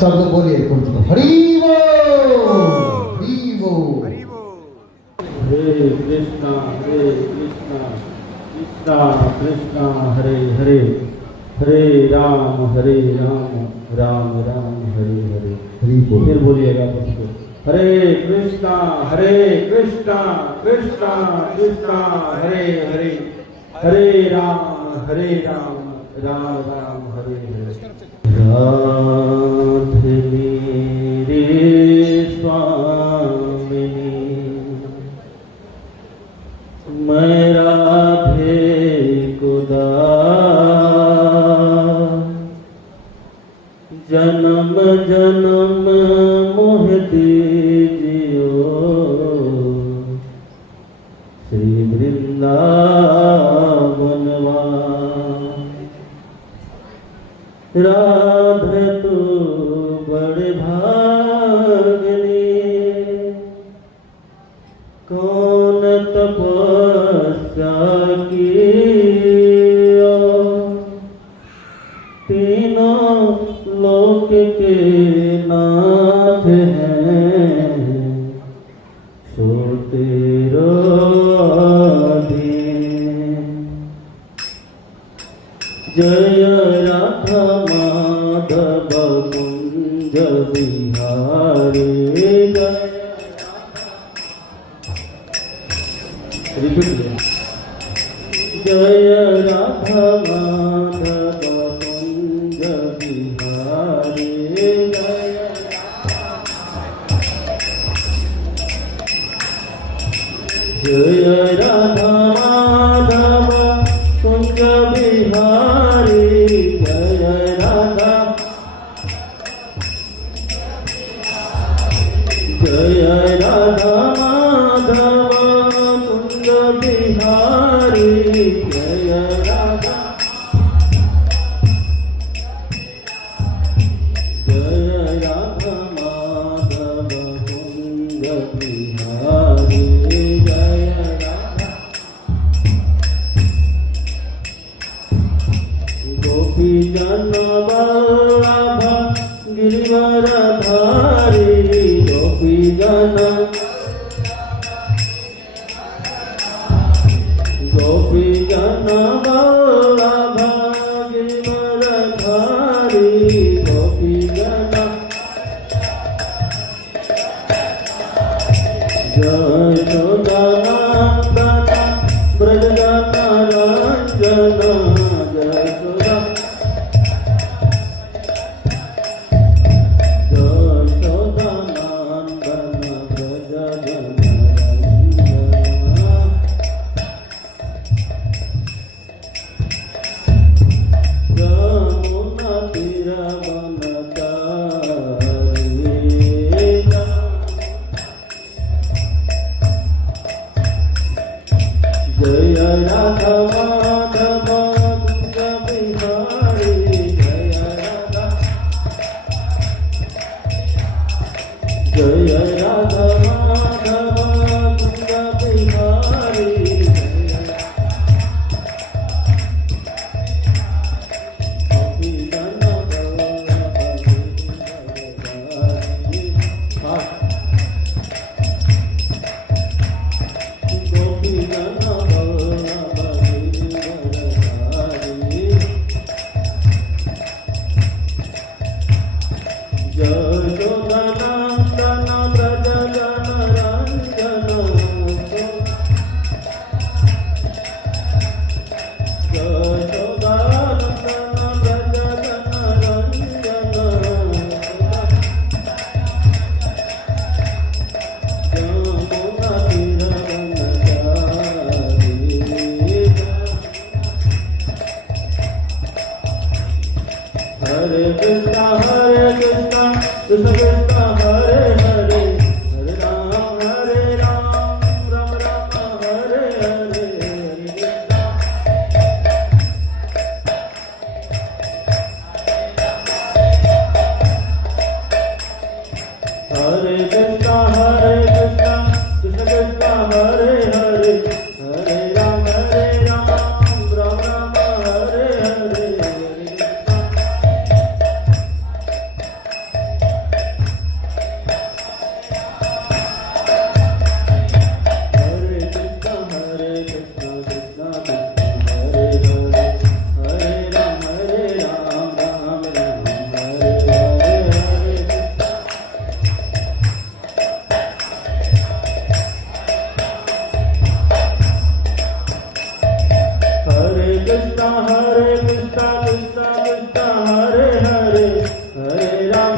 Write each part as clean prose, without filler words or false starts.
शब्द बोलिए हरि बोल हरि बोल। हरे कृष्णा कृष्णा कृष्णा हरे हरे, हरे राम राम राम हरे हरे। हरि बोल। फिर बोलिएगा सबको, हरे कृष्णा कृष्णा कृष्णा हरे हरे, हरे राम राम राम हरे हरे। राधे मेरे स्वामिनी, मैं राधे को दास, जन्म जन्म मोह दीजियो, श्री वृंदावन वास। राधे तू बड़े भागनी, कौन तपस्या किया, तीनों लोक के नाथ हैं, सो तेरो अधीन। जय राधा माधव कुंज बिहारी, जय राधा माधव कुंज बिहारी, जय राधा माधव कुंज बिहारी, जय राधा, जय राधा माधव कुंज बिहारी, जय राधा, जय राधा माधव कुंज बिहारी, जय राधा। गोपी जन वल्लभ गिरिवरधारी, गोपी जन, गोपी जन वल्लभ गिरिवरधारी, गोपी जन, यशोदानंदन ब्रजगण रंजन, यशोदा, यशोदानंदन ब्रजगण रंजन, यमुना तीरवनचारी, जय राधा माधव कुंज बिहारी, जय राधा, जय राधा माधव कुंज बिहारी, गोपी जन वल्लभ गिरिवरधारी, गोपी जन वल्लभ गिरिवरधारी, यशोदानंदन ब्रजगण रंजन, यशोदानंदन ब्रजगण रंजन, यमुना तीरवनचारी, हरे कृष्णा कृष्ण कृष्ण हरे हरे, हरे राम राम राम हरे हरे, हरे कृष्णा कृष्ण कृष्ण हरे हरे, हरे राम राम राम हरे हरे, हरे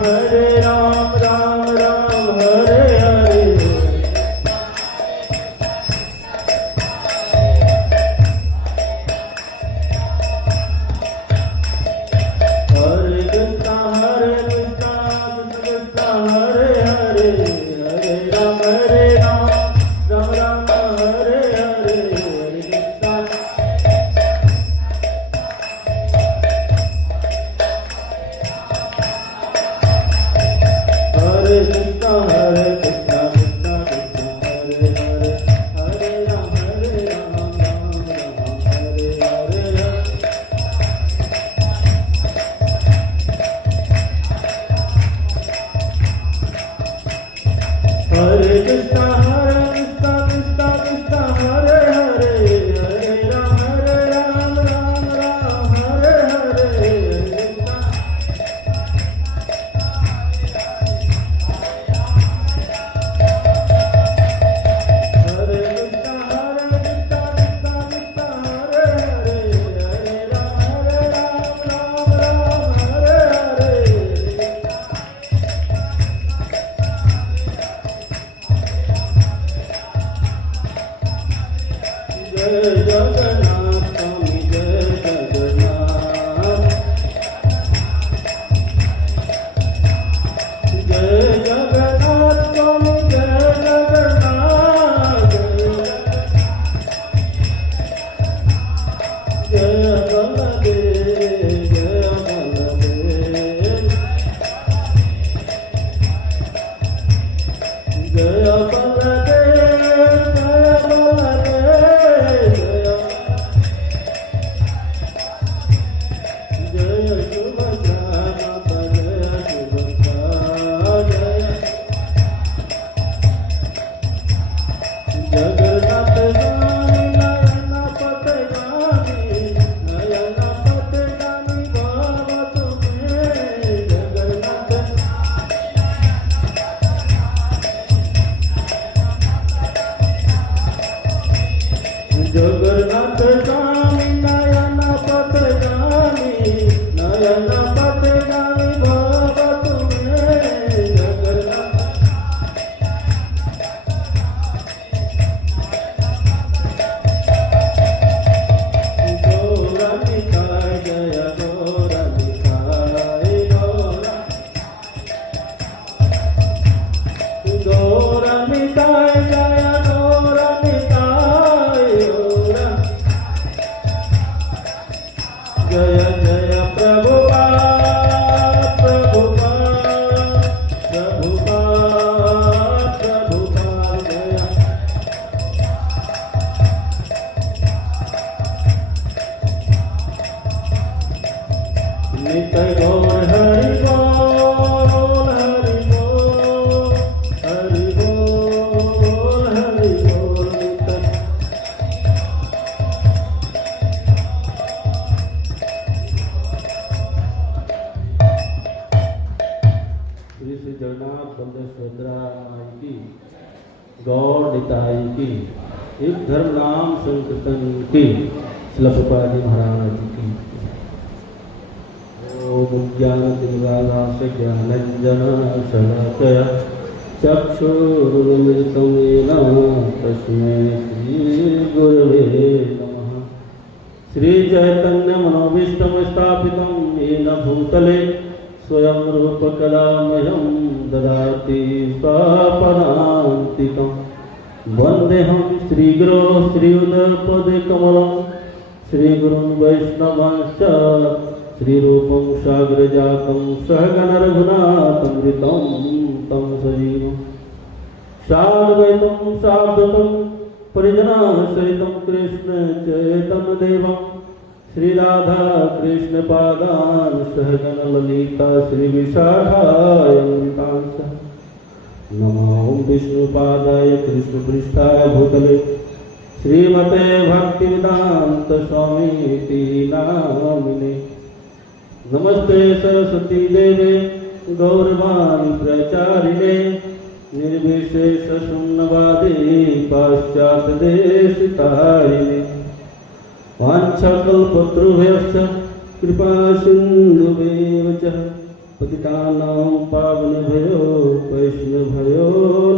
हरे राम राम राम हरे हरे हरे कृष्णा कृष्ण कृष्ण हरे हरे हरे राम राम राम हरे हरे हरे कृष्णा हरे कृष्णा कृष्ण कृष्ण हरे हरे हरे राम राम राम हरे हरे हरे कृष्णा कृष्ण कृष्ण हरे हरे हरे राम राम राम हरे हरे हरे कृष्णा हरे कृष्णा कृष्ण कृष्ण हरे हरे हरे राम राम हरे हरे जय जगन्नाथ स्वामी जय जगन्नाथ जय जगन्नाथ स्वामी जय जगन्नाथ जय बलदेव जय बलदेव जय बलदेव जय सुभद्रा माता जय सुभद्रा जय जगन्नाथ स्वामी नयन पतगामी भाव तुम्हें जगन्नाथ जगन्नाथ स्वामी नयन पतगामी भाव तुम्हें जगन्नाथ गौरा निताय जय गौरा निताय गौरा निताय जय गौरा निताय जय जय प्रभुपाद प्रभुपाद प्रभुपाद प्रभुपाद जय नित्य गौर हरि बोल हरि बोल हरि बोल हरि बोल नित्य श्री श्री जगन्नाथ बलदेव सुभद्रा माई की गौर निताई की एक धर्म नाम संकीर्तन की श्रील प्रभुपाद जी महाराज की ओम ज्ञानतिमिरान्धस्य ज्ञानाञ्जनशलाकया चक्षुरुन्मिलितं येन तस्मै श्रीगुरवे नमः श्रीचैतन्यमनोभीष्टं स्थापितं येन भूतले स्वयं रूपकलामयं ददाति स्वापदान्तिकं वन्देऽहं श्रीगुरो श्रीयुतपदकमलं श्रीगुरुं वैष्णवांश्च श्रीरूपं साग्रजातं सहगणरघुनाथमृतं तं सजीवं साद्वैतं सावधूतं परिजनसहितं कृष्ण चैतन्यदेवं श्रीराधा कृष्णपादान् सहगण ललिता श्रीविशाखायां नमो विष्णुपादाय कृष्णपृष्ठाय भूतले श्रीमते भक्तिवेदांत स्वामीति नामिने नमस्ते सरस्वती देवे गौरवाणी प्रचारिणे निर्विशेष शून्यवादी पाश्चात्य देशितारिणे वाञ्छाकल्पतरुभ्यश्च कृपा सिन्धुभ्यश्च पतितानां पावनेभ्यो वैष्णवेभ्यो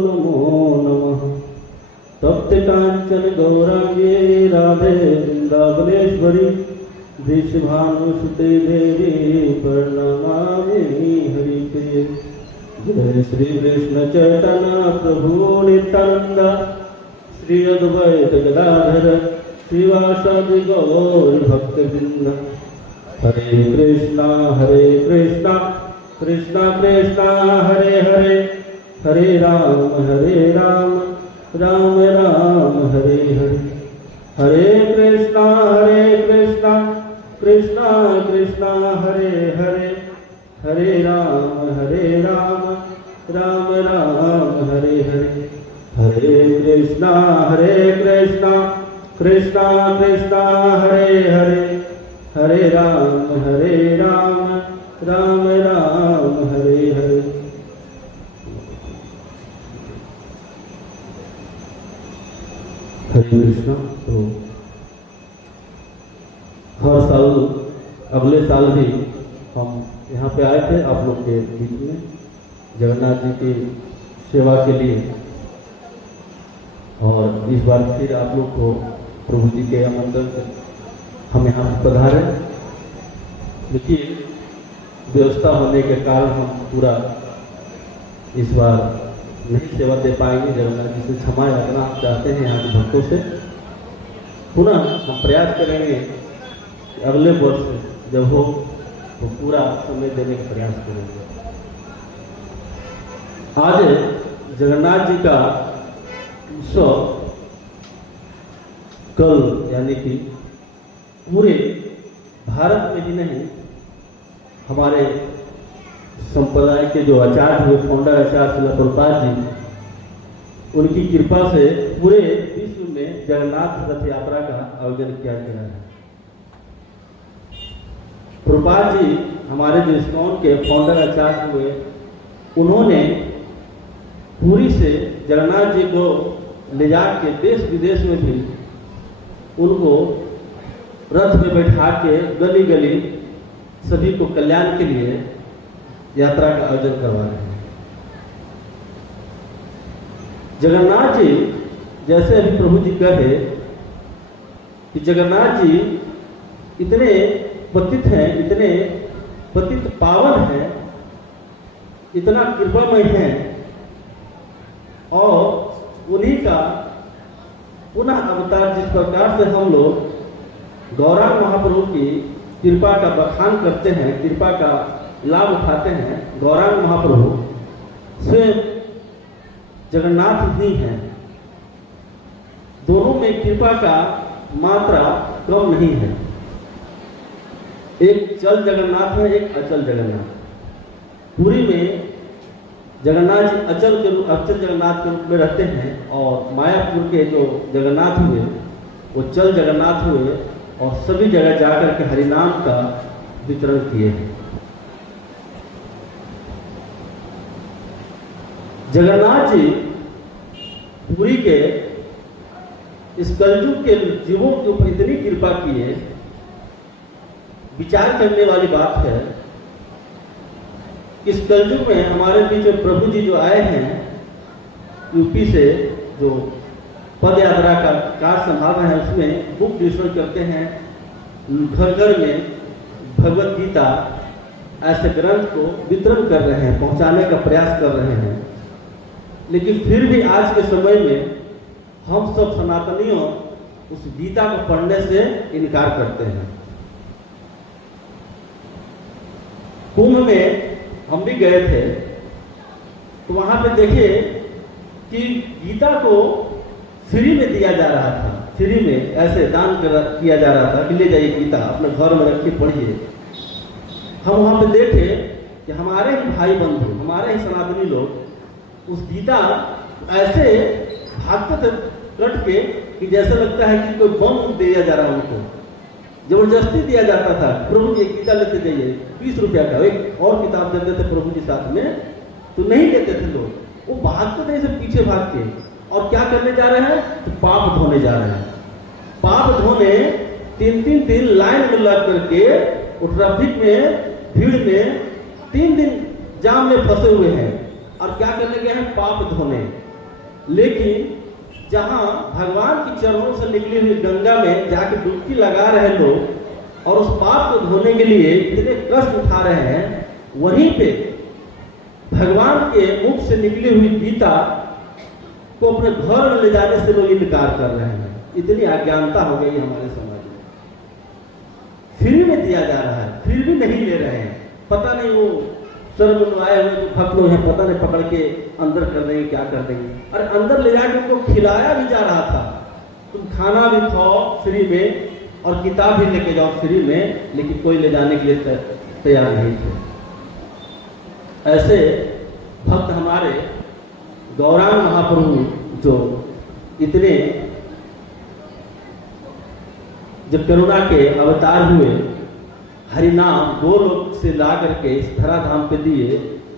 नमो नमः। तप्त कांचन गौरांगे राधे वृंदावनेश्वरी वृषभानुसुते देवी प्रणमामि हरिप्रिये। जय श्री कृष्ण चैतन्य प्रभु नित्यानंद श्री अद्वैत गदाधर श्रीवासादि गौर भक्तवृंद। हरे कृष्णा कृष्णा कृष्णा हरे हरे, हरे राम राम राम हरे हरे। हरे कृष्णा कृष्णा कृष्णा हरे हरे, हरे राम राम राम हरे हरे। हरे कृष्णा कृष्णा कृष्णा हरे हरे, हरे राम राम राम हरे हरे। हरे कृष्णा। तो हर साल अगले साल भी हम यहाँ पे आए थे आप लोग के बीच में जगन्नाथ जी की सेवा के लिए, और इस बार फिर आप लोग को प्रभु जी के आमंत्रण से हम यहाँ पधारे। लेकिन व्यवस्था होने के कारण हम पूरा इस बार नहीं सेवा दे पाएंगे। जगन्नाथ जी से क्षमा याचना हम चाहते हैं यहाँ के भक्तों से। पुनः हम प्रयास करेंगे कि अगले वर्ष जब हो तो पूरा समय देने का प्रयास करेंगे। आज जगन्नाथ जी का उत्सव कल यानी कि पूरे भारत में ही नहीं, हमारे संप्रदाय के जो आचार्य हुए फाउंडर आचार्य श्रील प्रभुपाद जी, उनकी कृपा से पूरे विश्व में जगन्नाथ रथ यात्रा का आयोजन किया गया है। प्रभुपाद जी हमारे जो इस्कॉन के फाउंडर आचार्य हुए, उन्होंने पुरी से जगन्नाथ जी को ले जाके देश विदेश में भी उनको रथ में बैठा के गली गली सभी को कल्याण के लिए यात्रा का आयोजन करवा रहे हैं। जगन्नाथ जी जैसे अभी प्रभु जी कहे कि जगन्नाथ जी इतने पतित हैं, इतने पतित पावन हैं, इतना कृपामय हैं, और उन्हीं का पुनः अवतार जिस प्रकार से हम लोग गौरांग महाप्रभु की कृपा का बखान करते हैं, कृपा का लाभ उठाते हैं, गौरांग महाप्रभु स्वयं जगन्नाथ ही हैं। दोनों में कृपा का मात्रा कम नहीं है। एक चल जगन्नाथ है, एक अचल जगन्नाथ। पुरी में जगन्नाथ जी अचल जगन्नाथ के रूप में रहते हैं, और मायापुर के जो जगन्नाथ हुए वो चल जगन्नाथ हुए, और सभी जगह जाकर के हरिनाम का वितरण किए हैं। जगन्नाथ जी पुरी के इस कलयुग के जीवों के ऊपर इतनी कृपा की है, विचार करने वाली बात है। इस कलयुग में हमारे बीच में प्रभु जी जो आए हैं यूपी से, जो पद यात्रा का कार्य संभाल रहे हैं, उसमें बुक डिस्ट्रीब्यूट करते हैं, घर घर में भगवत गीता ऐसे ग्रंथ को वितरण कर रहे हैं, पहुंचाने का प्रयास कर रहे हैं। लेकिन फिर भी आज के समय में हम सब सनातनियों उस गीता को पढ़ने से इनकार करते हैं। कुंभ में हम भी गए थे, तो वहां पे देखे कि गीता को फ्री में दिया जा रहा था, फ्री में ऐसे दान किया जा रहा था कि ले जाइए गीता, अपने घर में रख के पढ़िए। हम वहां पे देखे कि हमारे ही भाई बंधु, हमारे ही सनातनी लोग उस गीता ऐसे भागते थे कट के कि जैसा लगता है कि कोई बम दिया जा रहा है उनको, जबरदस्ती दिया जाता था। प्रभु जी गीता लेते जाइए, 20 रुपया का एक और किताब देते थे प्रभु जी साथ में, तो नहीं लेते थे लोग, वो भागते थे ऐसे पीछे भाग के। और क्या करने जा रहे हैं? तो पाप धोने जा रहे हैं। पाप धोने 3 लाइन में लग करके ट्रैफिक में भीड़ में 3 दिन जाम में फंसे हुए हैं और क्या करने गए हैं? पाप धोने। लेकिन जहां भगवान के चरणों से निकली हुई गंगा में जाके डुबकी लगा रहे लोग और उस पाप को धोने के लिए इतने कष्ट उठा रहे हैं, वहीं पे भगवान के मुख से निकली हुई गीता को अपने घर में ले जाने से लोग इनकार कर रहे हैं। इतनी अज्ञानता हो गई हमारे समाज में। फ्री में दिया जा रहा है, फिर भी नहीं ले रहे हैं। पता नहीं वो सर्व आए हुए जो भक्त लोग हैं, पता नहीं पकड़ के अंदर कर देंगे, क्या कर देंगे। और अंदर ले जाकर उनको खिलाया भी जा रहा था, तुम खाना भी खाओ फ्री में और किताब भी लेके जाओ फ्री में, लेकिन कोई ले जाने के लिए तैयार नहीं थे। ऐसे भक्त हमारे गौरांग महाप्रभु जो इतने जब करुणा के अवतार हुए, हरिनाम गोलोक से ला करके इस धराधाम पे दिए।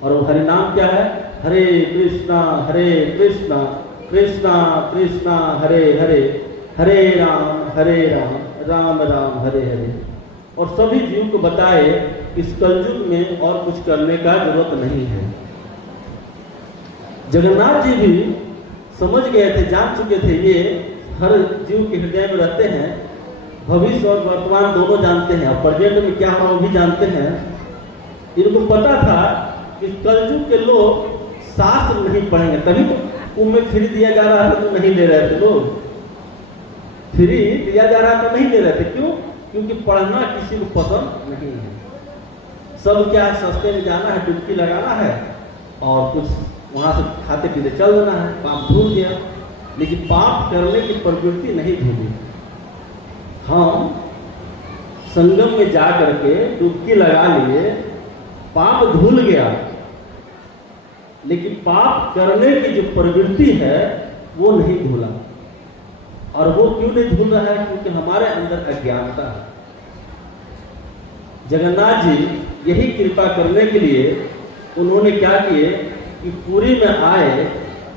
और वो हरिनाम क्या है? हरे कृष्णा कृष्णा कृष्णा हरे हरे, हरे राम राम राम हरे हरे। और सभी जीव को बताए इस कलयुग में और कुछ करने का जरूरत नहीं है। जगन्नाथ जी भी समझ गए थे, जान चुके थे, ये हर जीव के हृदय में रहते हैं, भविष्य और वर्तमान दोनों जानते हैं, और प्रेजेंट में क्या हुआ वो भी जानते हैं। इनको पता था कि कलयुग के लोग शास्त्र नहीं पढ़ेंगे, तभी तो कुंभ में फ्री दिया जा रहा था तो नहीं ले रहे थे लोग। फ्री दिया जा रहा था, नहीं ले रहे थे। क्यों? क्योंकि पढ़ना किसी को पसंद नहीं है। सब क्या सस्ते में जाना है, डुबकी लगाना है और कुछ वहां से खाते पीते चल देना है, पाप धुल गया। लेकिन पाप करने की प्रवृत्ति नहीं धुली। हम संगम में जा करके डुबकी लगा लिए, पाप धुल गया, लेकिन पाप करने की जो प्रवृत्ति है वो नहीं धुला। और वो क्यों नहीं धुल रहा है? क्योंकि हमारे अंदर अज्ञानता है। जगन्नाथ जी यही कृपा करने के लिए उन्होंने क्या किए कि पुरी में आए,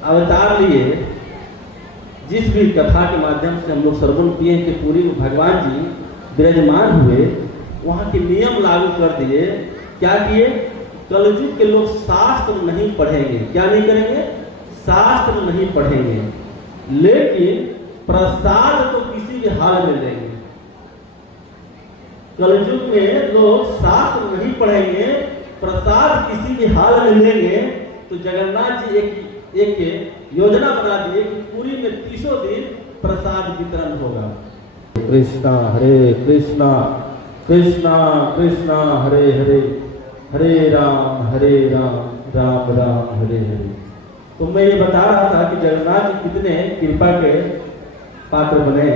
अवतार लिए। जिस भी कथा के माध्यम से हम लोग श्रवण किए कि पुरी में भगवान जी विराजमान हुए, वहाँ के नियम लागू कर दिए। क्या किए? कलयुग के लोग शास्त्र नहीं पढ़ेंगे। क्या नहीं करेंगे? शास्त्र नहीं पढ़ेंगे, लेकिन प्रसाद तो किसी भी हाल में देंगे। कलयुग में लोग शास्त्र नहीं पढ़ेंगे, प्रसाद किसी भी हाल में लेंगे। तो जगन्नाथ जी एक योजना बना दिए कि पुरी में 30 दिन प्रसाद वितरण होगा। कृष्णा कृष्णा कृष्णा हरे हरे, हरे राम राम राम हरे हरे। तो मैं ये बता रहा था कि जगन्नाथ जी कितने कृपा के पात्र बने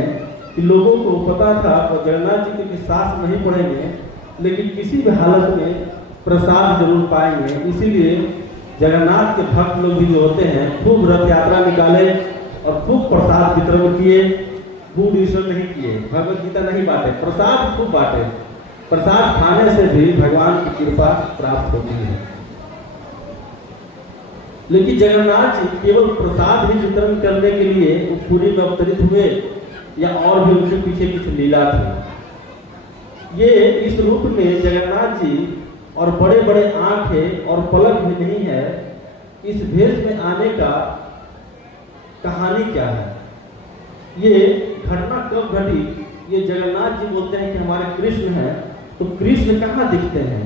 कि लोगों को पता था और जगन्नाथ जी के शास्त्र नहीं पढ़ेंगे, लेकिन किसी भी हालत में प्रसाद जरूर पाएंगे। इसीलिए जगन्नाथ के भक्त लोग भी जो होते हैं खूब रथ यात्रा निकाले और खूब प्रसाद वितरण किए। भूख विसर्जन नहीं किए, भगवत गीता नहीं बांटे, प्रसाद खूब बांटे। प्रसाद खाने से भी भगवान की कृपा प्राप्त होती है। लेकिन जगन्नाथ जी केवल प्रसाद ही वितरण करने के लिए वो पुरी में अवतरित हुए या और भी उनके पीछे कुछ लीला थी। ये इस रूप में जगन्नाथ जी और बड़े बड़े आंखें और पलक भी नहीं है, इस भेष में आने का कहानी क्या है? ये घटना कब घटी? ये जगन्नाथ जी बोलते हैं कि हमारे कृष्ण हैं, तो कृष्ण कहाँ दिखते हैं?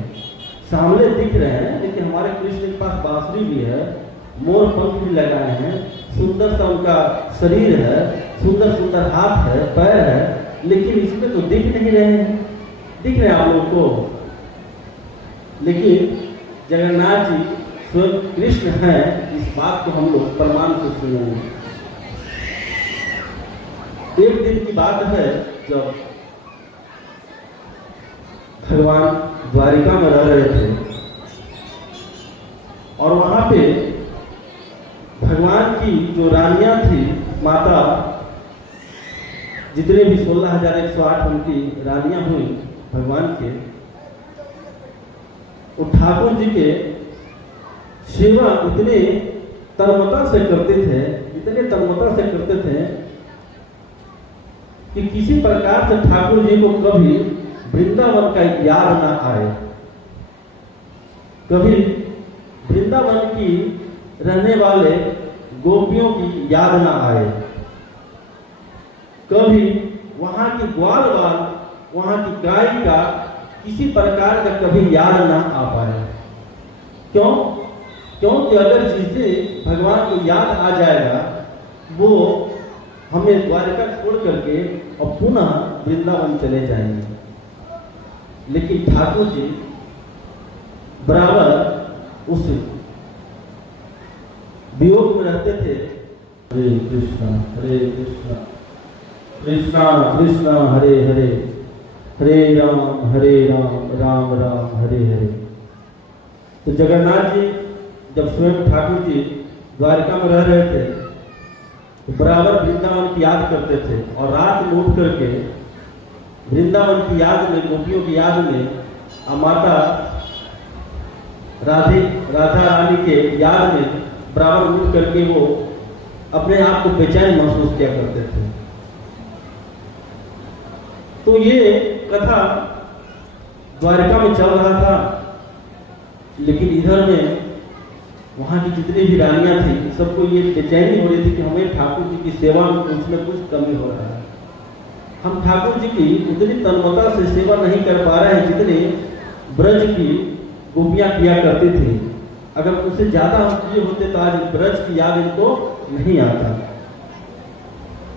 सामने दिख रहे हैं, लेकिन हमारे कृष्ण के पास बांसुरी भी है, मोर पंख भी लगाए हैं, सुंदर सा उनका शरीर है, सुंदर सुंदर हाथ है, पैर है, लेकिन इसमें तो दिख नहीं रहे हैं। दिख रहे हैं आप लोगों को, लेकिन जगन्नाथ जी स्वयं कृष्ण हैं, इस बात को हम लोग प्रमाण से सुनेंगे। एक दिन की बात है जब भगवान द्वारिका में रह रहे थे और वहां पे भगवान की जो रानियां थी, माता, जितने भी 16,108 उनकी रानियां हुई भगवान के, वो ठाकुर जी के सेवा इतने तन्मयता से करते थे, इतने तन्मयता से करते थे कि किसी प्रकार से ठाकुर जी को कभी वृंदावन का याद ना आए। कभी वृंदावन की रहने वाले गोपियों की याद ना आए, कभी वहाँ की ग्वाल बाल, वहाँ की गाय का किसी प्रकार का कभी याद ना आ पाए। क्यों? क्योंकि अगर जिसे भगवान को याद आ जाएगा वो हमें द्वारका छोड़ करके और पुनः वृंदावन चले जाएंगे। लेकिन ठाकुर जी बराबर उस वियोग में रहते थे। हरे कृष्णा कृष्णा कृष्णा हरे हरे, हरे राम राम राम हरे हरे। तो जगन्नाथ जी जब स्वयं ठाकुर जी द्वारका में रह रहे थे तो बराबर वृंदावन की याद करते थे, और रात में उठ करके वृंदावन की याद में, गोपियों की याद में, माता राधा रानी के याद में बराबर उठ करके वो अपने आप को बेचैन महसूस किया करते थे। तो ये कथा द्वारका में चल रहा था, लेकिन इधर में वहाँ की जितनी भी रानियां थी सबको ये बेचैनी हो रही थी कि हमें ठाकुर जी की सेवा में कुछ न कुछ कमी हो रहा है। हम ठाकुर जी की उतनी तन्मयता से सेवा नहीं कर पा रहे हैं जितने ब्रज की गोपियां किया करती थी। अगर उससे ज्यादा हम किए होते तो आज ब्रज की याद इनको नहीं आता।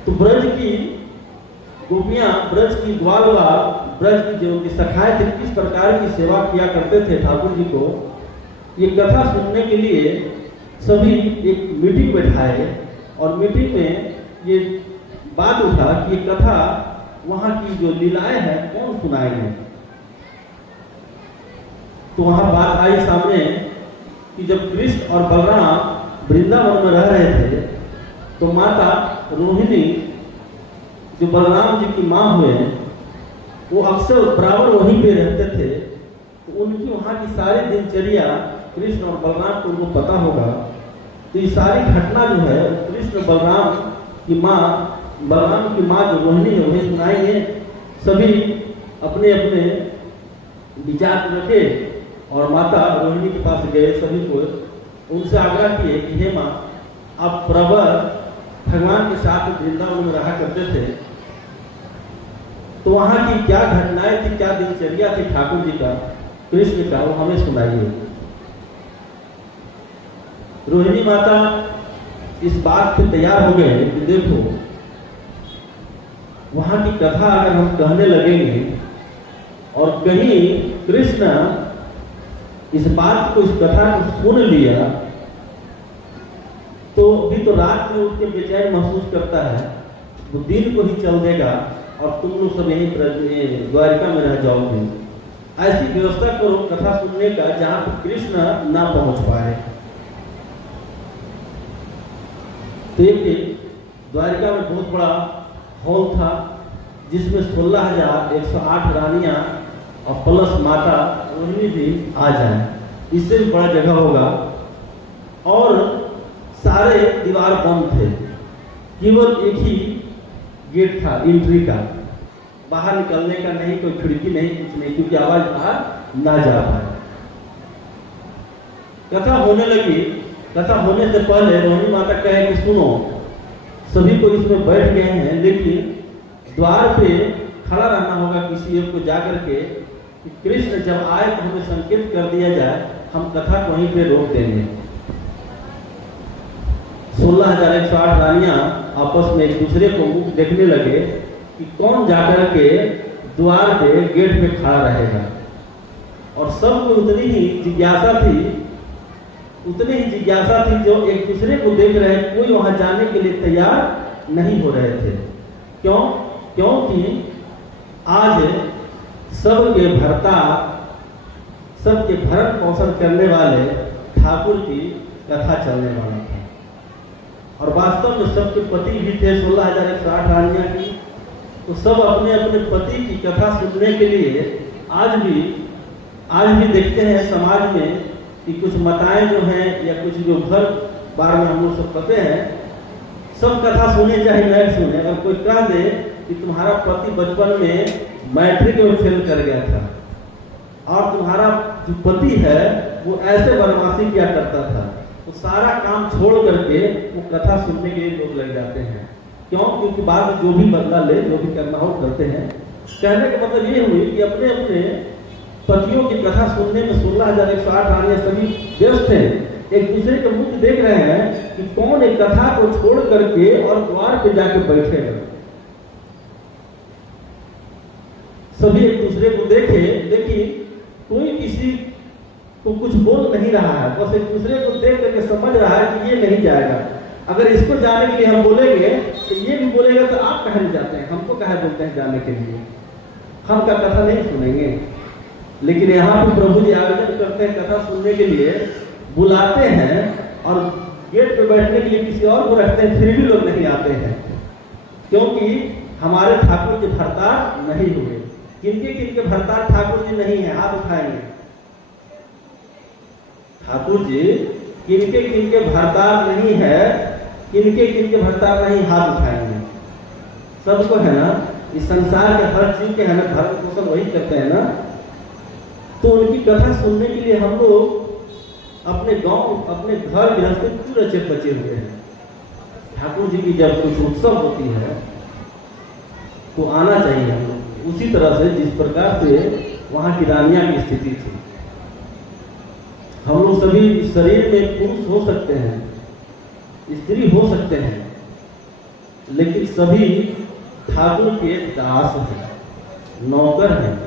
तो ब्रज की गोपियां, ब्रज की ग्वालवा, ब्रज की जो सखाए थे किस प्रकार की सेवा किया करते थे ठाकुर जी को, ये कथा सुनने के लिए सभी एक मीटिंग बैठाए, और मीटिंग में ये बात उठा कि ये कथा वहाँ की जो लीलाएं हैं कौन सुनाएंगे। तो वहाँ बात आई सामने कि जब कृष्ण और बलराम वृंदावन में रह रहे थे तो माता रोहिणी जो बलराम जी की माँ हुए वो अक्सर बराबर वहीं पे रहते थे। तो उनकी वहाँ की सारी दिनचर्या कृष्ण और बलराम को उनको पता होगा। तो ये सारी घटना जो है कृष्ण बलराम की माँ, बलराम की माँ जो रोहिणी है उन्हें सुनाएंगे। सभी अपने अपने विचार रखे और माता रोहिणी के पास गए, सभी को उनसे आग्रह किए कि हे माँ, आप प्रभु भगवान के साथ वृंदावन में रहा करते थे, तो वहाँ की क्या घटनाएं थी, क्या दिनचर्या थी ठाकुर जी का, कृष्ण का, वो हमें सुनाइए। रोहिणी माता इस बात पे तैयार हो गए कि देखो वहां की कथा अगर हम कहने लगेंगे और कहीं कृष्ण इस बात को, इस कथा को सुन लिया तो अभी तो रात में उठ के बेचैन महसूस करता है, वो दिन को ही चल देगा और तुम लोग सब यहीं द्वारिका में रह जाओगे। ऐसी व्यवस्था करो कथा सुनने का जहां पर कृष्ण ना पहुंच पाए। द्वारिका में बहुत बड़ा हॉल था जिसमें 16,108 रानियां और प्लस माता रोहिणी भी आ जाए, इससे भी बड़ा जगह होगा। और सारे दीवार बंद थे, केवल एक ही गेट था एंट्री का, बाहर निकलने का नहीं, कोई खिड़की नहीं, कुछ नहीं, क्योंकि आवाज बाहर ना जा पाए। कथा होने लगी। कथा होने से पहले रोहिणी माता कहे कि सुनो, सभी को इसमें बैठ गए हैं, लेकिन द्वार पे खड़ा रहना होगा किसी एक को जाकर के कि कृष्ण जब आए तो हमें संकेत कर दिया जाए, हम कथा को वहीं पे रोक देंगे। 16,108 रानियां आपस में एक दूसरे को मुख देखने लगे कि कौन जाकर के द्वार पे, गेट पे खड़ा रहेगा। और सबको उतनी ही जिज्ञासा थी जो एक दूसरे को देख रहे, कोई वहां जाने के लिए तैयार नहीं हो रहे थे। क्यों? क्योंकि आज सबके भरता, सबके भरण पोषण करने वाले ठाकुर की कथा चलने वाला था। और वास्तव में सबके पति भी थे 16,108 रानियां की, तो सब अपने अपने पति की कथा सुनने के लिए आज भी देखते हैं समाज में कि कुछ माताएं जो हैं या कुछ जो घर बार में हम लोग सब कहते हैं, सब कथा सुने चाहे नहीं सुने, अगर कोई कह दे कि तुम्हारा पति बचपन में मैट्रिक में फेल कर गया था और तुम्हारा जो पति है वो ऐसे बनवासी किया करता था। तो सारा काम छोड़ करके वो कथा सुनने के लिए लोग लग जाते हैं। क्यों? क्योंकि बाद में जो भी बदला ले, जो भी करना हो करते हैं। कहने का मतलब ये हुई कि अपने अपने पतियों की कथा सुनने में 16,108 रानियां सभी व्यस्त हैं, एक दूसरे के मुख देख रहे हैं कि कौन एक कथा को छोड़ करके और द्वार पे जाके बैठेगा। सभी एक दूसरे को देखे, लेकिन कोई किसी को कुछ बोल नहीं रहा है, बस एक दूसरे को देख करके समझ रहा है कि ये नहीं जाएगा। अगर इसको जाने के लिए हम बोलेंगे तो ये भी बोलेगा तो आप कहाँ नहीं जाते हैं, हमको कहाँ बोलते हैं जाने के लिए, हम का कथा नहीं सुनेंगे। लेकिन यहाँ पे प्रभु जी आयोजन करते हैं, कथा सुनने के लिए बुलाते हैं और गेट पे बैठने के लिए किसी और को रखते हैं, फिर भी लोग नहीं आते हैं, क्योंकि हमारे ठाकुर जी भरतार नहीं हुए। किनके किनके भरतार ठाकुर जी नहीं है, हाथ उठाएंगे। ठाकुर जी किनके किनके भरतार नहीं है, किनके किनके भरतार नहीं, हाथ उठाएंगे। सबको है ना, इस संसार के हर चीज के है ना, भरण पोषण वही करते हैं ना। तो उनकी कथा सुनने के लिए हम लोग अपने गांव, अपने घर गृहस्थ पूरे बचे हुए हैं। ठाकुर जी की जब कुछ उत्सव होती है तो आना चाहिए हम लोग, उसी तरह से जिस प्रकार से वहां की रानियां की स्थिति थी। हम लोग सभी शरीर में पुरुष हो सकते हैं, स्त्री हो सकते हैं, लेकिन सभी ठाकुर के दास हैं, नौकर हैं।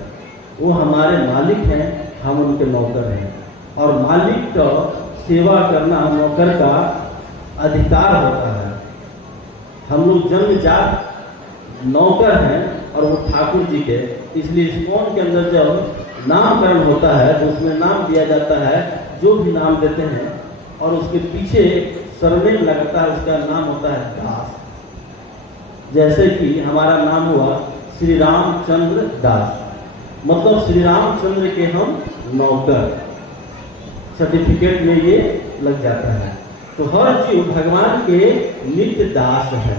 वो हमारे मालिक हैं, हम उनके नौकर हैं। और मालिक का सेवा करना नौकर का अधिकार होता है। हम लोग जन्मजात नौकर हैं और वो ठाकुर जी के। इसलिए इस्कॉन के अंदर जब नामकरण होता है तो उसमें नाम दिया जाता है, जो भी नाम देते हैं, और उसके पीछे सरनेम लगता है, उसका नाम होता है दास। जैसे कि हमारा नाम हुआ श्री रामचंद्र दास, मतलब श्री रामचंद्र के हम नौकर, सर्टिफिकेट में ये लग जाता है। तो हर जीव भगवान के नित्य दास है।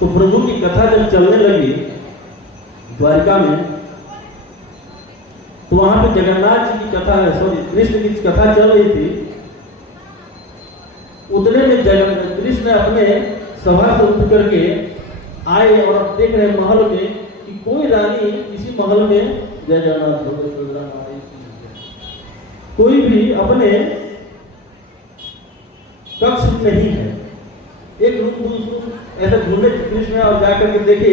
तो प्रभु की कथा जब चलने लगी द्वारिका में, तो वहां पे जगन्नाथ जी की कथा, सॉरी कृष्ण की कथा चल रही थी। उतने में कृष्ण अपने सभा से उठ करके आए और अब देख रहे महल में कि कोई रानी किसी महल में, जय जगन्नाथ, कोई भी अपने कक्ष नहीं है। एक रूम ऐसा ढूंढे कृष्ण और जाकर के देखे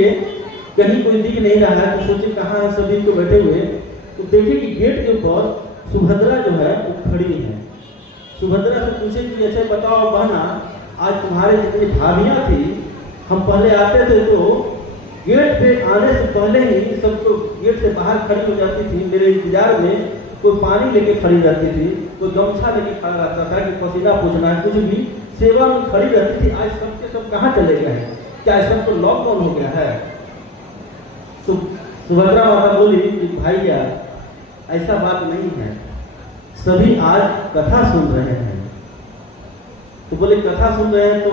कहीं कोई दिख नहीं रहा है, तो सोचे कहाँ है सभी को बैठे हुए। तो देखे कि गेट के ऊपर सुभद्रा जो है वो खड़ी है। सुभद्रा से पूछे कि अच्छा बताओ बहना, आज तुम्हारे जितनी भाभियां थी, हम पहले आते थे तो गेट पे आने से पहले ही सब तो गेट से बाहर खड़ी हो जाती थी, मेरे इंतजार में। कोई पानी लेके खड़ी रहती थी, कोई गमछा लेके खड़ा रहता था कि पसीना पूछना है, कुछ भी सेवा में खड़ी रहती थी। आज सबके सब कहाँ चले गए हैं? क्या सब तो लॉकडाउन हो गया है? तो सुभद्रा माता बोली कि भैया ऐसा बात नहीं है, सभी आज कथा सुन रहे हैं। तो बोले कथा सुन रहे हैं तो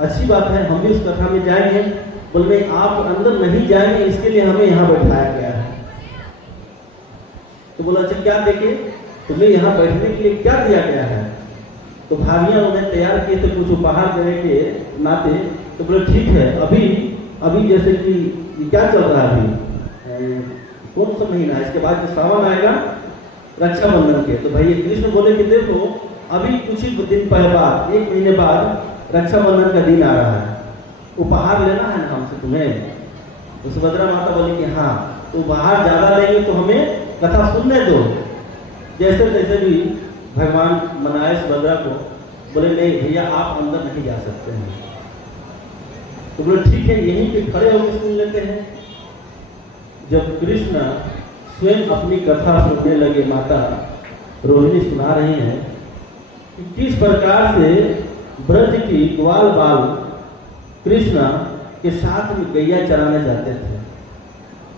अच्छी बात है, हम भी उस कथा में जाएंगे। बोले आप अंदर नहीं जाएंगे, इसके लिए हमें यहाँ बैठाया गया है। तो बोला अच्छा क्या देखे, तुम्हें यहाँ बैठने के लिए क्या दिया गया है? तो भाभियां उन्हें तैयार किए थे कुछ उपहार देने के नाते। तो बोले ठीक है, अभी जैसे कि क्या चल रहा है, अभी कौन सा महीना, इसके बाद जो सावन आएगा रक्षाबंधन के। तो भैया कृष्ण बोले कि देखो अभी कुछ ही दिन पहले बाद, 1 महीने बाद रक्षाबंधन का दिन आ रहा है, उपहार लेना है ना हमसे तुम्हें। तो सुभद्रा माता बोली कि हाँ, तो उपहार ज्यादा लेंगे तो हमें कथा सुनने दो। जैसे तैसे भी भगवान मनाए सुभद्रा को। बोले नहीं भैया आप अंदर नहीं जा सकते हैं। तो बोले ठीक है, यहीं पे खड़े होकर सुन लेते हैं। जब कृष्ण स्वयं अपनी कथा सुनने लगे, माता रोहिणी सुना रही हैं कि किस प्रकार से ब्रज की ग्वाल बाल कृष्ण के साथ में गैया चराने जाते थे।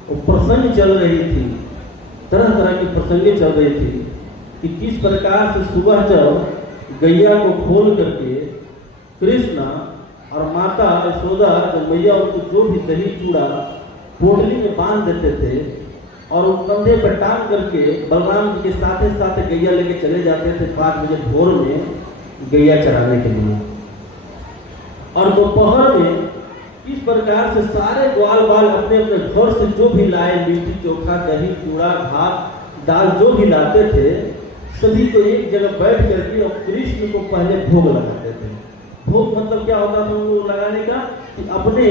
वो प्रसंग चल रही थी, तरह तरह की प्रसंगें चल रही थी कि किस प्रकार से सुबह जब गैया को खोल करके कृष्ण और माता यशोदा, जब मैया उनको जो भी दही चूड़ा पोटली में बांध देते थे, और वो कंधे पर टांग करके बलराम जी के साथ साथ गैया लेके चले जाते थे 5 बजे भोर में गैया चराने के लिए। और दोपहर में इस प्रकार से सारे ग्वाल बाल अपने अपने घर से जो भी लाए, लिट्टी चोखा, दही, चूड़ा, भात, दाल जो भी लाते थे, सभी को एक जगह बैठ करके और कृष्ण को पहले भोग लगाते थे। भोग मतलब क्या होता था उनको लगाने का, कि अपने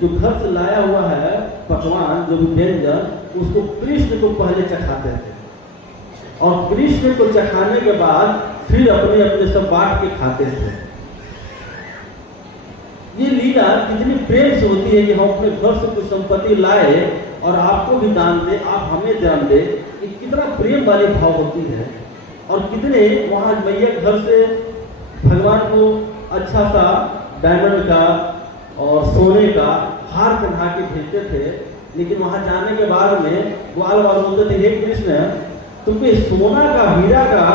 जो घर से लाया हुआ है पकवान, जो भी व्यंजन, उसको कृष्ण को पहले चखाते थे और कृष्ण को चखाने के बाद फिर अपने अपने सब बांट के खाते थे। ये लीला कितनी प्रेम से होती है कि हम अपने घर से कुछ संपत्ति लाए और आपको भी दान दे, आप हमें दान दे, ये कितना प्रेम वाली भाव होती है। और कितने वहाँ मैया घर से भगवान को अच्छा सा डायमंड का और सोने का हार पहना के भेजते थे, लेकिन वहां जाने के बाद में ग्वाल वाल बोलते थे, हे कृष्ण, तुमको सोना का, हीरा का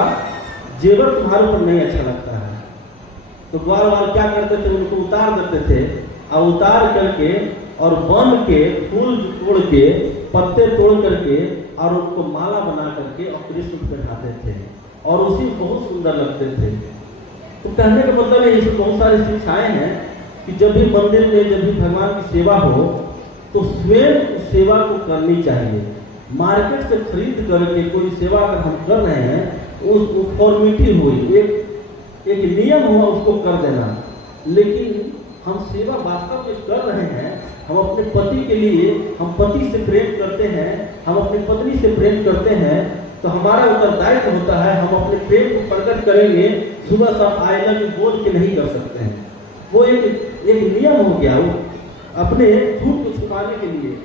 जेवर तुम्हारे ऊपर नहीं अच्छा लगता है। तो ग्वाल वाल क्या करते थे, उनको उतार देते थे और उतार करके और बन के फूल तोड़ के, पत्ते तोड़ करके और उनको माला बना करके और कृष्ण को पहनाते थे और उसी बहुत सुंदर लगते थे। तो कहने का मतलब है, इसमें बहुत सारी शिक्षाएं हैं कि जब भी मंदिर में, जब भी भगवान की सेवा हो तो स्वयं सेवा को करनी चाहिए। मार्केट से खरीद करके कोई सेवा अगर हम कर रहे हैं, उसको फॉर्मेलिटी हुई, एक नियम हुआ, उसको कर देना। लेकिन हम सेवा वास्तव में कर रहे हैं, हम अपने पति के लिए, हम पति से प्रेम करते हैं, हम अपनी पत्नी से प्रेम करते हैं, तो हमारा उत्तरदायित्व होता है हम अपने प्रेम को प्रकट करेंगे। सुबह शाम आई लव यू बोल के नहीं कर सकते हैं, वो एक नियम हो गया, वो अपने झूठ को छुपाने के लिए।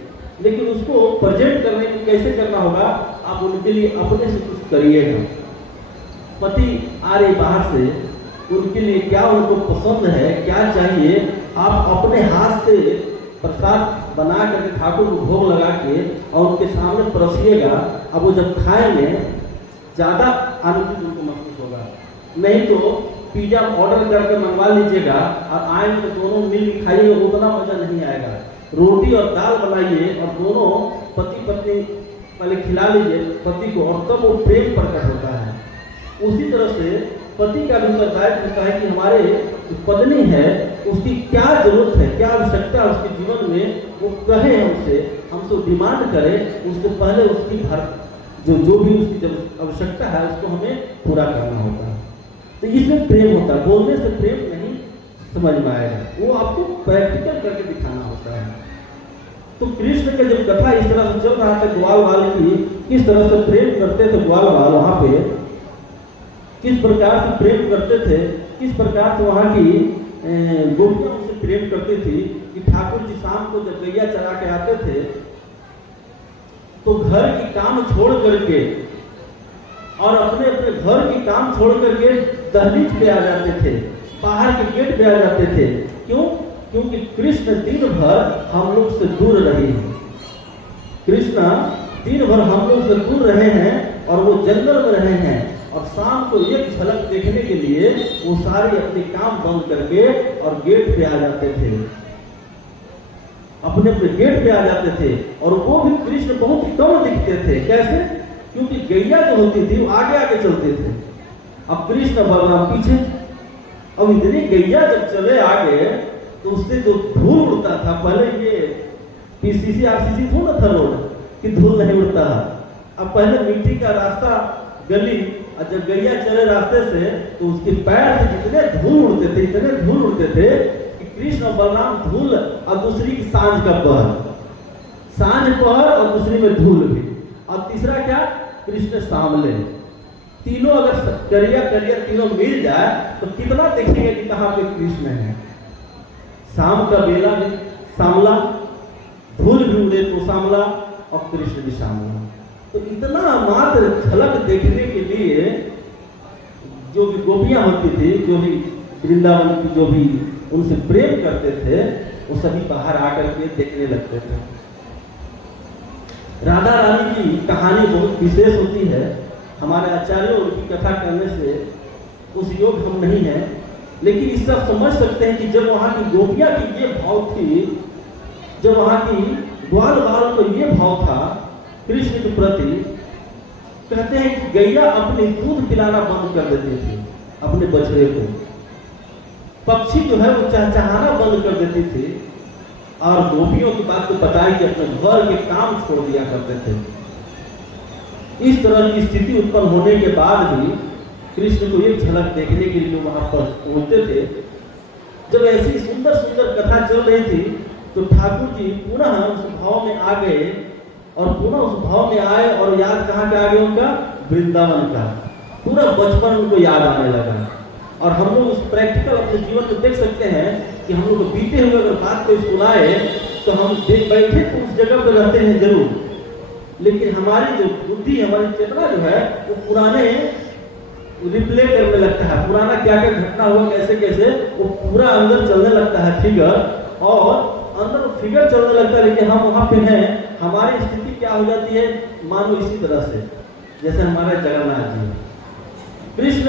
लेकिन उसको प्रेजेंट करने को कैसे करना होगा, आप उनके लिए अपने से कुछ करिएगा। पति आ रहे बाहर से, उनके लिए क्या उनको पसंद है, क्या चाहिए, आप अपने हाथ से प्रसाद बना करके ठाकुर को भोग लगा के और उनके सामने परोसिएगा। अब वो जब खाएंगे ज़्यादा आनंदित उनको महसूस होगा। नहीं तो पिज्जा ऑर्डर करके मंगवा लीजिएगा और आएंगे तो दोनों मिल के खाइएगा, उतना मजा नहीं आएगा। रोटी और दाल बनाइए और दोनों पति पत्नी पहले खिला लीजिए पति को, और तब वो प्रेम प्रकट होता है। उसी तरह से पति का भी उत्तरदायित्व होता है कि हमारे जो पत्नी है उसकी क्या जरूरत है, क्या आवश्यकता है उसके जीवन में, वो कहे हमसे डिमांड करे, उससे पहले उसकी जो भी उसकी जब आवश्यकता है उसको हमें पूरा करना होता है। तो इसमें प्रेम होता है, बोलने से प्रेम नहीं समझ में आएगा, वो आपको प्रैक्टिकल करके दिखाना होता है। तो कृष्ण का जब कथा इस तरह से चल रहा था, ग्वाल वाल की किस तरह से प्रेम करते थे ग्वाल वाल, वहां पे किस प्रकार से प्रेम करते थे, किस प्रकार से वहां की गोपियां उनसे प्रेम करती थी कि ठाकुर जी शाम को जब गैया चरा के आते थे तो घर की काम छोड़ करके और अपने अपने घर की काम छोड़ करके दहलीज पे आ जाते थे, बाहर के गेट पे आ जाते थे। क्यों? क्योंकि कृष्ण दिन भर हम लोग से दूर रहे हैं। कृष्ण दिन भर हम लोग से दूर रहे हैं और वो जंगल में रहे हैं, और शाम को एक झलक देखने के लिए वो सारे अपने काम बंद करके और गेट पे आ जाते थे, अपने अपने गेट पे आ जाते थे। और वो भी कृष्ण बहुत कम दिखते थे। कैसे? क्योंकि गैया जो होती थी वो आगे आगे चलते थे, अब कृष्ण बलराम पीछे। अब इतनी गैया जब चले आगे तो उससे जो धूल उड़ता था, पहले ये पीसीसी आरसीसी थोड़ा था रोड कि धूल नहीं उड़ता, अब पहले मिट्टी का रास्ता गली, और जब गैया चले रास्ते से तो उसके पैर से जितने धूल उड़ते थे, इतने धूल उड़ते थे कि कृष्ण और बलराम धूल और दूसरी की सांझ का पहर, सांझ पहर और दूसरी में धूल भी, और तीसरा क्या, कृष्ण सामले। तीनों अगर करिया करिया तीनों मिल जाए तो कितना देखेंगे कि कहाँ पे कृष्ण है। शाम का बेला भी सामला, धूल भी उड़े तो सामला और कृष्ण भी सामला। तो इतना मात्र झलक देखने के लिए जो भी गोपियां होती थी, जो भी वृंदावन की जो भी उनसे प्रेम करते थे, वो सभी बाहर आकर के देखने लगते थे। राधा रानी की कहानी बहुत विशेष होती है। हमारे आचार्यों उनकी कथा करने से उस योग हम नहीं हैं, लेकिन इससे आप समझ सकते हैं कि जब वहां की गोपियां की ये भाव थी, जब वहां की ग्वाल बाल को ये भाव था कृष्ण के प्रति कहते हैं कि गैया अपनी दूध पिलाना बंद कर देती थी अपने बछड़े को, पक्षी जो है वो चहचहाना बंद कर देती थी, और गोपियों की बात को बताई कि अपने घर के काम छोड़ दिया करते थे। इस तरह की स्थिति उत्पन्न होने के बाद भी कृष्ण को एक झलक देखने के लिए वहां पर पहुंचते थे। जब ऐसी सुंदर सुंदर कथा चल रही थी तो ठाकुर जी पुनः उस भाव में आ गए, और पुनः उस भाव में आए, और याद कहाँ का आ गया उनका? वृंदावन का। पूरा बचपन उनको याद आने लगा। और हम लोग उस प्रैक्टिकल अपने जीवन में देख सकते हैं कि हम लोग बीते हुए अगर बात को सुनाए तो हम बैठे तो उस जगह पर रहते हैं जरूर, लेकिन हमारी जो बुद्धि, हमारी चेतना जो है वो पुराने रिप्ले करने लगता है। पुराना क्या क्या घटना हुआ, कैसे कैसे, वो पूरा अंदर चलने लगता है फिगर, और अंदर फिगर चलने लगता है, लेकिन हम वहां पे हैं। हमारी स्थिति क्या हो जाती है? मानो इसी तरह से जैसे हमारे जगन्नाथ जी, कृष्ण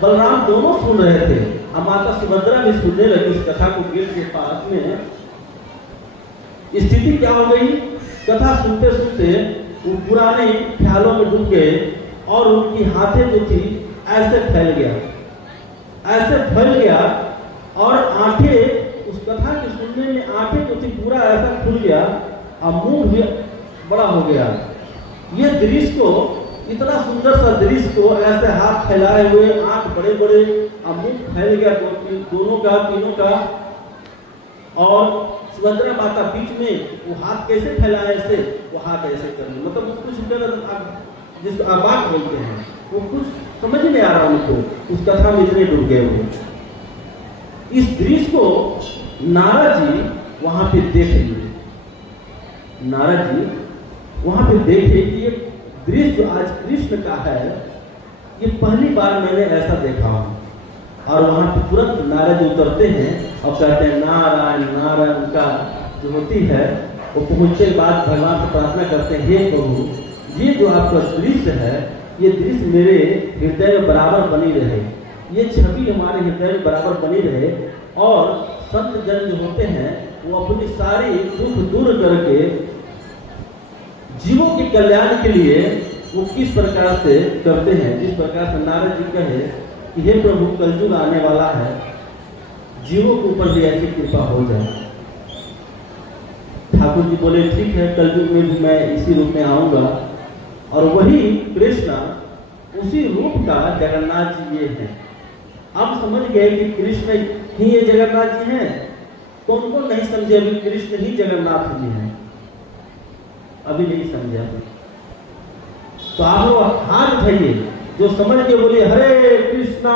बलराम दोनों सुन रहे थे, और माता सुभद्रा भी सुनने लगी इस कथा को गेट के पास में। स्थिति क्या हो गई? कथा सुनते सुनते वो पुराने ख्यालों में डूब गए, और उनकी हाथें जो थी ऐसे फैल गया, ऐसे फैल गया, और आंखें उस कथा के सुनने में आंखें जो थी पूरा ऐसा खुल गया, और मुंह भी बड़ा हो गया। ये दृश्य को, इतना सुंदर सा दृश्य को ऐसे हाथ फैलाए हुए, आंख बड़े बड़े, और मुंह फैल गया दोनों का, तीनों का, और सुभद्रा माता बीच में वो हाथ कैसे फैलाए, ऐसे वो हाथ ऐसे करने, मतलब कुछ जिसको अबाक बोलते हैं, वो कुछ समझ नहीं आ रहा उनको, उस कथा में इतने डूब गए वो। इस दृश्य को नारद जी वहां पे देख लिए। नारद जी वहां पे देखे कि ये दृश्य जो आज कृष्ण का है, ये पहली बार मैंने ऐसा देखा हूं। और वहां पे तुरंत नारद जी उतरते हैं और कहते हैं नारायण नारायण। उनका जो होती है वो पहुंचने के बाद भगवान से प्रार्थना करते हैं, हे प्रभु, ये जो आपका दृश्य है, ये दृश्य मेरे हृदय में बराबर बनी रहे, ये छवि हमारे हृदय में बराबर बनी रहे, और संत जन जो होते हैं वो अपनी सारी दुख दूर करके जीवों के कल्याण के लिए वो किस प्रकार से करते हैं। जिस प्रकार से नारद जी कहे कि हे प्रभु, कलयुग आने वाला है, जीवों के ऊपर भी ऐसी कृपा हो जाए। ठाकुर जी बोले ठीक है, कलयुग में भी मैं इसी रूप में आऊंगा। और वही कृष्ण उसी रूप का जगन्नाथ जी ये है। आप समझ गए कि कृष्ण ही ये जगन्नाथ जी हैं। कौन कौन नहीं समझे अभी कृष्ण ही जगन्नाथ जी हैं? अभी नहीं समझा। तो आप लोग हाथ उठाइए, जो समझ के बोलिए हरे कृष्णा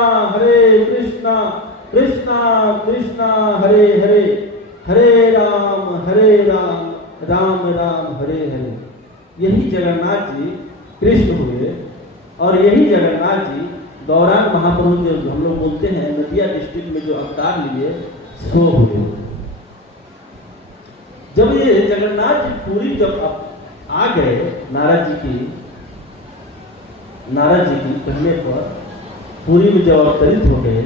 कृष्णा कृष्णा हरे हरे, हरे राम राम राम हरे हरे। यही जगन्नाथ जी कृष्ण हुए, और यही जगन्नाथ जी गौरांग महाप्रभु जो हम लोग बोलते हैं नदिया डिस्ट्रिक्ट में जो अवतार लिए सो हुए। जब ये जगन्नाथ जी पूरी जब आ गए नारद जी की कहने पर पूरी में जब अवतरित हो गए,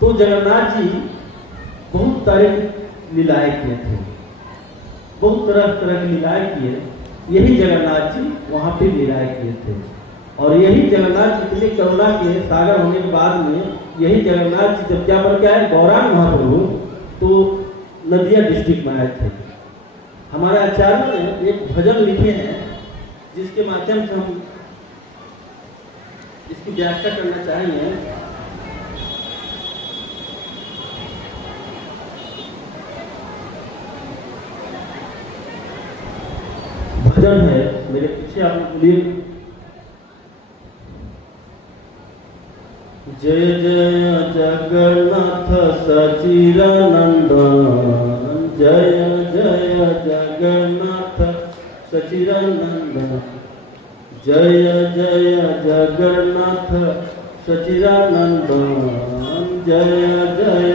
तो जगन्नाथ जी बहुत सारे लीलाएं किए थे, बहुत तरह तरह की लीलाएं किए। यही जगन्नाथ जी वहां पे लीलाएं किए थे, और यही जगन्नाथ जी इतनी करुणा के सागर होने के बाद में यही जगन्नाथ जी जब क्या बन के आए गौरांग महाप्रभु, तो नदिया डिस्ट्रिक्ट में आए थे। हमारे आचार्य ने एक भजन लिखे हैं जिसके माध्यम से हम इसकी व्याख्या करना चाहेंगे। भजन है मेरे पीछे, आप बोलिए। जय जय जगन्नाथ सचिदानंदन, जय जय जगन्नाथ सचिदानंदन, जय जय जगन्नाथ सचिदानंदन, जय जय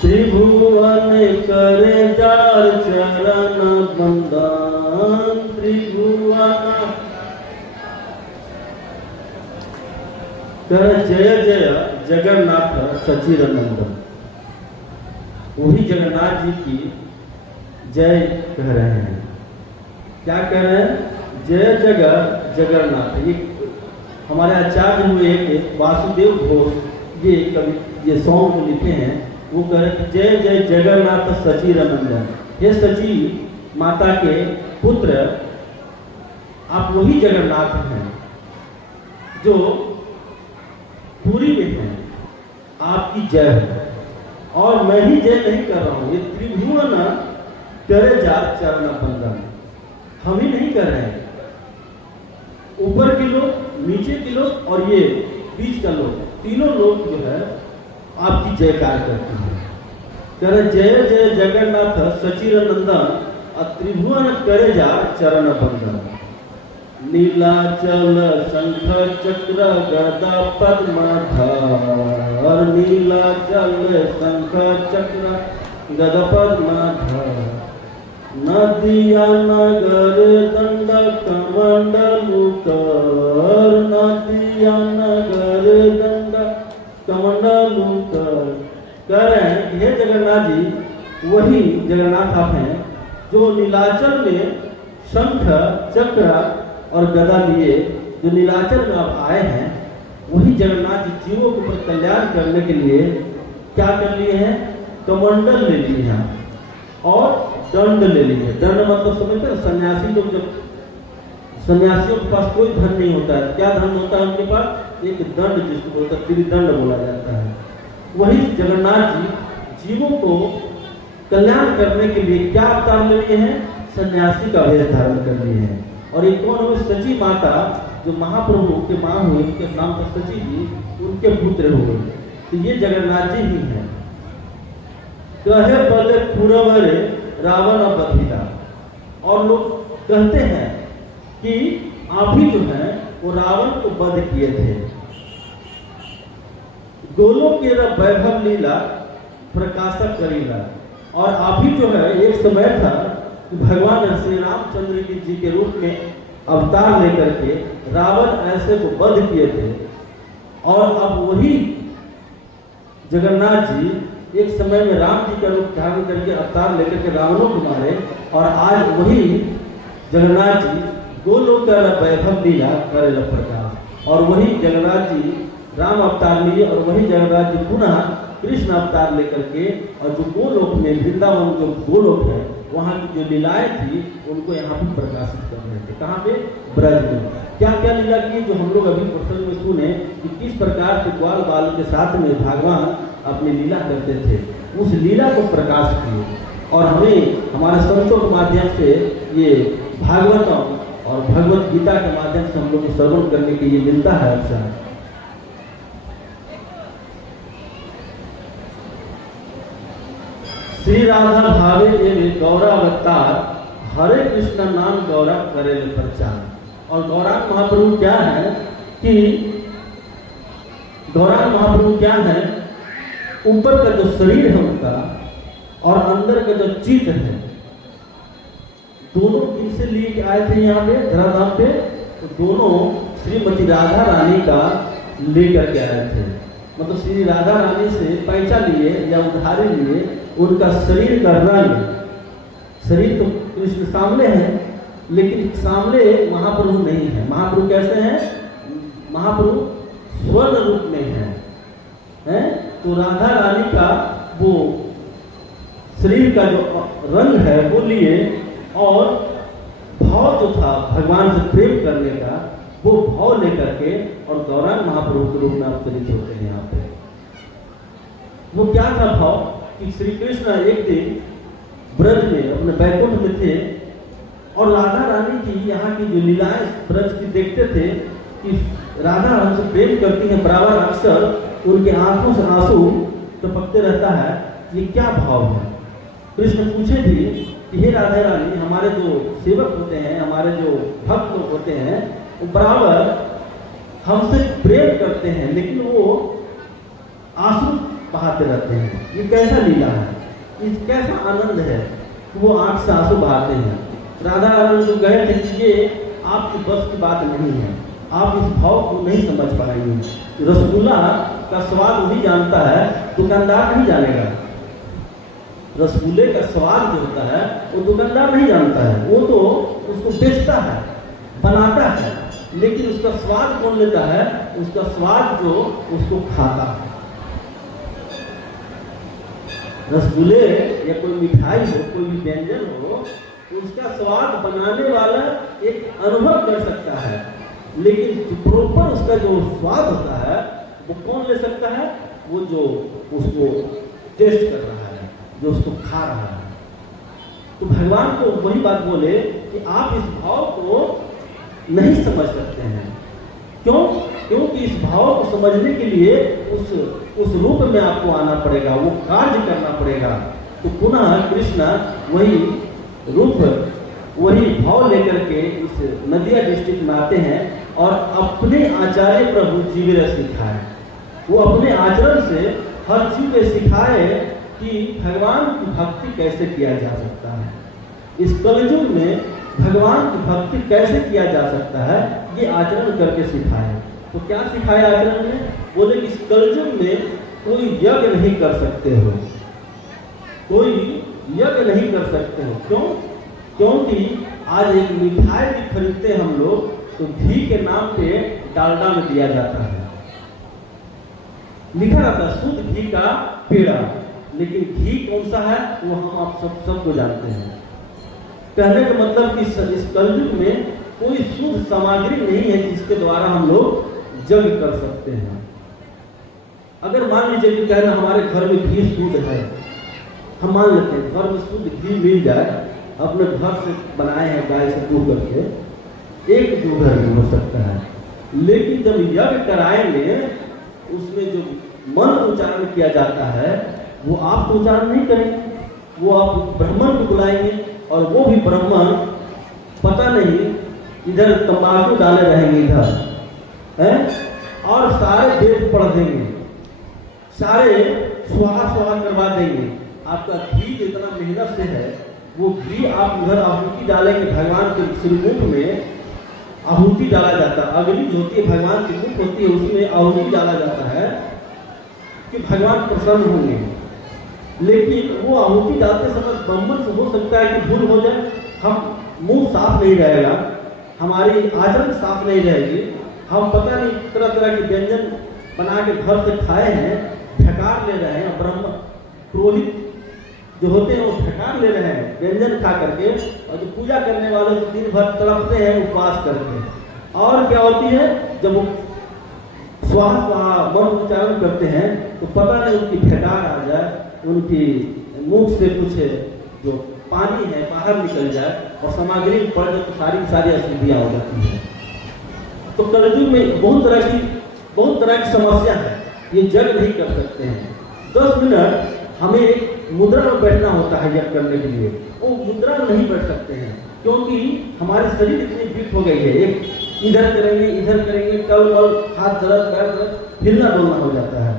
त्रिभुवन करे जार चरण बंदन, त्रिभुवन कर जय जय जगन्नाथ सचिदानंदन। वही जगन्नाथ जी की जय कह रहे हैं। क्या कह रहे हैं? जय जगत जगन्नाथ। ये हमारे आचार्य हुए एक वासुदेव घोष ये कवि ये सॉन्ग जो लिखे हैं वो कह रहे हैं जय जय जगन्नाथ सची रमंदन। हे सची माता के पुत्र आप वही जगन्नाथ हैं जो पूरी में हैं, आपकी जय है। और मैं ही जय नहीं कर रहा हूं, ये त्रिभुवन करे जा चरण बंदन हम ही नहीं कर रहे हैं, ऊपर के लोग नीचे के लोग और ये बीच का लोग तीनों लोग जो है आपकी जयकार करते हैं। कह रहे जय जय जगन्नाथ सचिर नंदन त्रिभुवन करे जा चरण बंदन। नीलाचल शंख चक्र गदा पद्मधर। नीलाचल शंख चक्र गदा पद्मधर। नदिया नगर दंड कमंडलुकर। नदिया नगर दंड कमंडलुकर। कह रहे हैं कि हे जगन्नाथ जी वही जगन्नाथ आप हैं जो नीलाचल में शंख चक्र और गदा लिए जो नीलाचल में आप आए हैं, वही जगन्नाथ जी जीवों के ऊपर कल्याण करने के लिए क्या कर लिए हैं? कमंडल ले लिए हैं और दंड ले लिए। दंड मतलब समझते हैं सन्यासी लोग, जब सन्यासियों के पास कोई धन नहीं होता है, क्या धन होता है उनके पास? एक दंड, जिसको बोलते हैं त्रिदंड बोला जाता है। वही जगन्नाथ जी जीवों को कल्याण करने के लिए क्या अवतार ले लिए हैं? सन्यासी का वेश धारण कर लिए हैं। और ये कौन हुए? सची माता जो महाप्रभु के मां हुए, उनके नाम था सची जी, उनके पुत्र हुए। तो ये जगन्नाथ जी ही हैं। कहे बले पुरवर रावण बधिरा। और लोग कहते हैं कि आप ही जो है वो रावण को वध किए थे। गोलोक के वैभव लीला प्रकाशक करीला। और आप ही जो है एक समय था कि भगवान श्री रामचंद्र जी के रूप में अवतार लेकर के रावण ऐसे को वध किए थे। और अब वही जगन्नाथ जी एक समय में राम जी का रूप धारण करके अवतार लेकर के रावणों को मारे। और आज वही जगन्नाथ जी गोलोक का वैभव लीला करे प्रकाश। और वही जगन्नाथ जी राम अवतार लिए और वही जगन्नाथ जी पुनः कृष्ण अवतार लेकर के और जो गोलोक में वृंदावन जो गोलोक है वहाँ की जो लीलाएं थी उनको यहाँ पर प्रकाशित कर रहे थे। कहाँ पे? ब्रज में। क्या क्या लीला की जो हम लोग अभी प्रसंग में सुने कि किस प्रकार के ग्वाल बाल के साथ में भगवान अपनी लीला करते थे, उस लीला को प्रकाश किए। और हमें हमारे संतों के माध्यम से ये भागवतम और भगवत गीता के माध्यम से हम लोग को श्रवण करने के लिए मिलता है अवसर। श्री राधा भावे एवं गौरावतार हरे कृष्ण नाम गौरा करे प्रचार। और गौरांग महाप्रभु क्या है कि गौरांग महाप्रभु क्या है? ऊपर का जो शरीर है उनका और अंदर का जो चित्त है, दोनों किनसे लिए आए थे यहाँ पे धराधाम पे? तो दोनों श्रीमती राधा रानी का लेकर के आए थे। मतलब श्री राधा रानी से पैसा लिए या उधारी लिए उनका शरीर का रंग। शरीर तो कृष्ण सामने है लेकिन सामने महाप्रभु नहीं है। महाप्रभु कैसे हैं? महाप्रभु स्वर्ण रूप में हैं। तो राधा रानी का वो शरीर का जो रंग है वो लिए और भाव जो था भगवान से प्रेम करने का वो भाव लेकर के और गौरांग महाप्रभु के रूप में अवतरित होते हैं। यहाँ पे वो क्या था भाव कि श्री कृष्ण एक दिन ब्रज में अपने बैकुंठ में थे और राधा रानी की यहाँ की जो लीलाएं ब्रज की देखते थे कि राधा हमसे प्रेम करती है, बराबर अक्सर उनके आंखों से आंसू टपकते रहता है। ये क्या भाव है? कृष्ण पूछे भी कि हे राधा रानी, हमारे जो सेवक होते हैं, हमारे जो भक्त लोग होते हैं, वो बराबर हमसे प्रेम करते हैं लेकिन वो आंसू बहाते रहते हैं। ये कैसा लीला है? ये कैसा आनंद है कि वो आंख से आंसू बहाते हैं? राधा रानी जो गए थे कि ये आपकी बस की बात नहीं है, आप इस भाव को नहीं समझ पाएंगे। रसगुल्ला का स्वाद वही जानता है, दुकानदार नहीं जानेगा। रसगुल्ले का स्वाद जो होता है वो दुकानदार नहीं जानता है, वो तो उसको बेचता है, बनाता है, लेकिन उसका स्वाद कौन लेता है? उसका स्वाद जो उसको खाता है। रसगुल्ले या कोई मिठाई हो, कोई भी व्यंजन हो, उसका स्वाद बनाने वाला एक अनुभव कर सकता है, लेकिन प्रॉपर उसका जो स्वाद होता है वो कौन ले सकता है? वो जो उसको टेस्ट कर रहा है, जो उसको खा रहा है। तो भगवान को वही बात बोले कि आप इस भाव को नहीं समझ सकते हैं। क्यों? क्योंकि इस भाव को समझने के लिए उस रूप में आपको आना पड़ेगा, वो कार्य करना पड़ेगा। तो पुनः कृष्ण वही रूप, वही भाव लेकर के इस नदिया डिस्ट्रिक्ट में आते हैं और अपने आचार्य प्रभु जीव सिखाए। वो अपने आचरण से हर चीज सिखाए कि भगवान की भक्ति कैसे किया जा सकता है। इस कलयुग में भगवान की भक्ति कैसे किया जा सकता है, ये आचरण करके सिखाए। तो क्या सिखाया आचरण में? बोले कि इस कलयुग में कोई यज्ञ नहीं कर सकते हो, कोई यज्ञ नहीं कर सकते हो। क्यों? क्योंकि आज एक मिठाई भी खरीदते हम लोग तो घी के नाम पे डालडा में दिया जाता है, लिखा रहता है शुद्ध घी का पेड़ा, लेकिन घी कौन सा है वो हम आप सबको जानते हैं। कहने का मतलब कि इस कलयुग में कोई शुद्ध सामग्री नहीं है जिसके द्वारा हम लोग यज्ञ कर सकते हैं। अगर मान लीजिए कि कहना हमारे घर में घी शुद्ध है, हम मान लेते हैं घर में शुद्ध घी मिल जाए, अपने घर से बनाए हैं गाय से दूध करके, एक दो घर में हो सकता है, लेकिन जब यज्ञ कराएंगे उसमें जो मंत्र उच्चारण किया जाता है वो आप तो उच्चारण नहीं करेंगे, वो आप ब्राह्मण को बुलाएंगे और वो भी ब्राह्मण पता नहीं इधर तंबाकू डाले रहेंगे इधर है, और सारे वेद पढ़ देंगे, सारे स्वाहा करवा देंगे। आपका घी जितना मेहनत से है वो घी आप उधर आहुति डालेंगे, भगवान के श्रीमुख में आहुति डाला जाता है, अग्नि जो होती है भगवान की मुख होती है उसमें आहुति डाला जाता है कि भगवान प्रसन्न होंगे। लेकिन वो आहुति डालते समय ब्राह्मण से हो सकता है कि भूल हो जाए, हम मुंह साफ नहीं रहेगा, हमारी आचरण साफ नहीं रहेगी, हम पता नहीं तरह तरह के व्यंजन बना के घर से खाए हैं, ढकार ले रहे हैं, ब्रह्म पुरोहित जो होते हैं वो ढकार ले रहे हैं व्यंजन खा करके, और जो पूजा करने वाले जो दिन भर तड़पते हैं उपवास करके। और क्या होती है जब वो स्वाहा स्वाहा मंत्र उच्चारण करते हैं तो पता नहीं उनकी ढकार आ जाए, उनकी मुख से कुछ जो पानी है बाहर निकल जाए और सामग्री पड़ जाए तो सारी अशुद्धियाँ हो जाती हैं। तो कलयुग में बहुत तरह की समस्या है, ये जग नहीं कर सकते हैं। 10 मिनट हमें एक मुद्रा में बैठना होता है यज्ञ करने के लिए, वो मुद्रा में नहीं बैठ सकते हैं क्योंकि हमारे शरीर इतनी फिट हो गई है, एक इधर करेंगे कल हाथ दर्द पैर दर्द हिलना डुलना हो जाता है।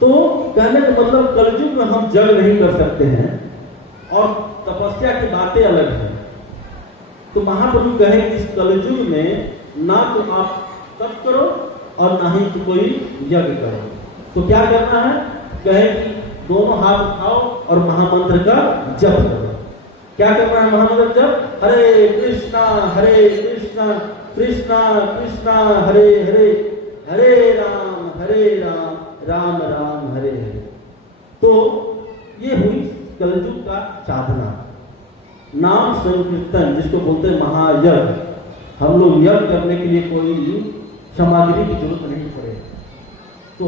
तो कहने का मतलब कलयुग में हम जग नहीं कर सकते हैं और तपस्या की बातें अलग है। तो महाप्रभु कहे कि इस कलयुग में ना तो आप तप करो और ना ही तो कोई यज्ञ करो। तो क्या करना है? कहे कि दोनों हाथ उठाओ और महामंत्र का जप करो। क्या करना है महामंत्र जप? हरे कृष्णा कृष्णा कृष्णा हरे हरे, हरे राम राम राम हरे हरे। तो ये हुई कलयुग का साधना, नाम संकीर्तन जिसको बोलते हैं महायज्ञ। हम लोग यज्ञ करने के लिए कोई सामग्री की जरूरत नहीं पड़े, तो